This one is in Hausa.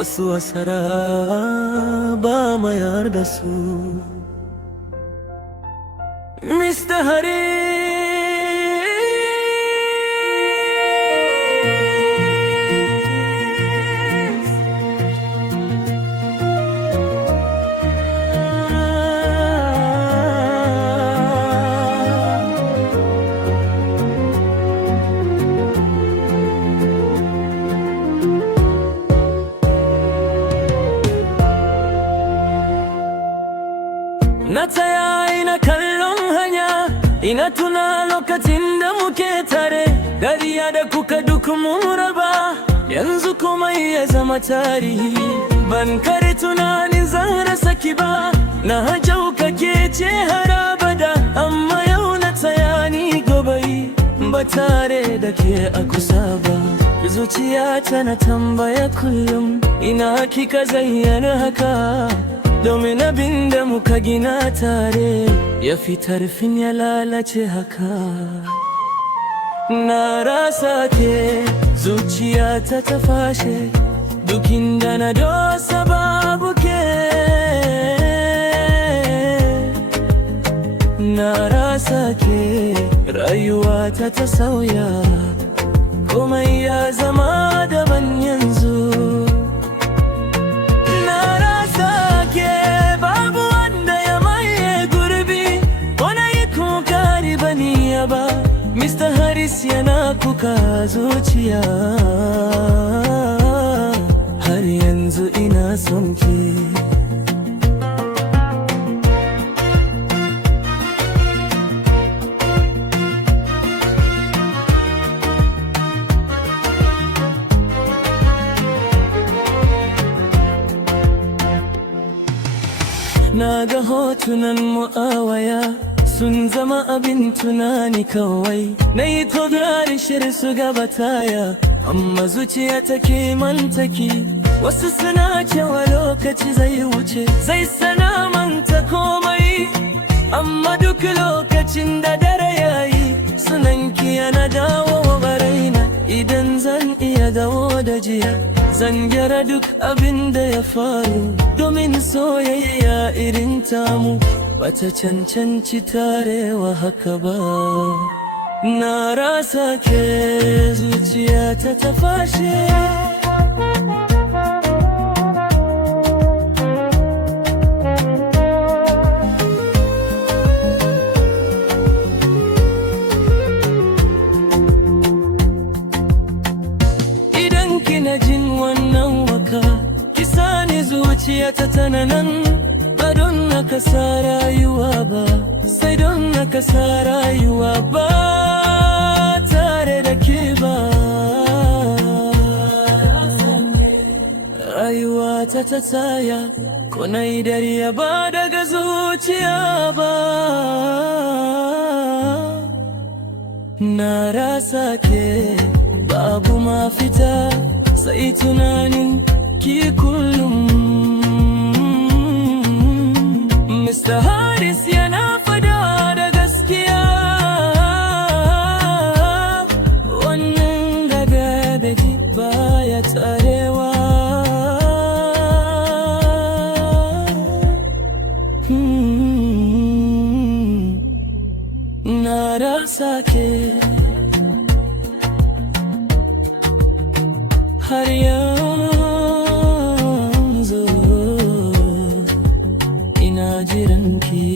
wasu asara ba mayar da su. Mr. Haris na tsaya ina kallon hanya, ina tuna lokacin da muke tare, dariya da kuka duk mun raba, yanzu kuma ya zama tarihi. Ban kare tunanin zan rasa ki ba, na jauka ke ce har abada, amma yau na tsaya ni gobe ba tare da ke a kusa ba. Zuciya tana tambaya kullum, ina kika zayyana haka, domin abin da muka gina tare ya fi tarfin ya lalace haka. Na rasa ke, zuciya ta fashe, duk inda na dosa babu ke. Na rasa ke, rayuwa ta sauya, komai ya zama daban yanzu. Mr. Haris yana kuka zuciya, har yanzu ina son ki. Na ga hotunan mu a waya, sun zama abin tunani kawai. Na yi to gari shirin su gaba taya, amma zuciya take mantaki. Wasu suna cewa lokaci zai wuce, zai sana manta komai, amma duk lokacin da dare yayi, sunan ki yana dawo baraina. Idan zan iya dawo da jiya, zan gyara duk abin da ya faru, domin soyayya irin tamu bata cancanci tarewa haka ba. Na rasa ke, zuciya ta fashe. Idan kina jin wannan waka, ki sani zuciya ta tana nan. Ba don na kasa rayuwa ba, sai don na kasa rayuwa ba tare da ke ba. Rayuwa ta tsaya, ko na yi dariya ba daga zuciya ba. Na rasa ke, babu mafita, sai tunanin ki kullum. Mr. Haris yana fada da gaskiya, wannan daga baki baya tarewa. Na rasa ke, har yanzu ina jiran ki.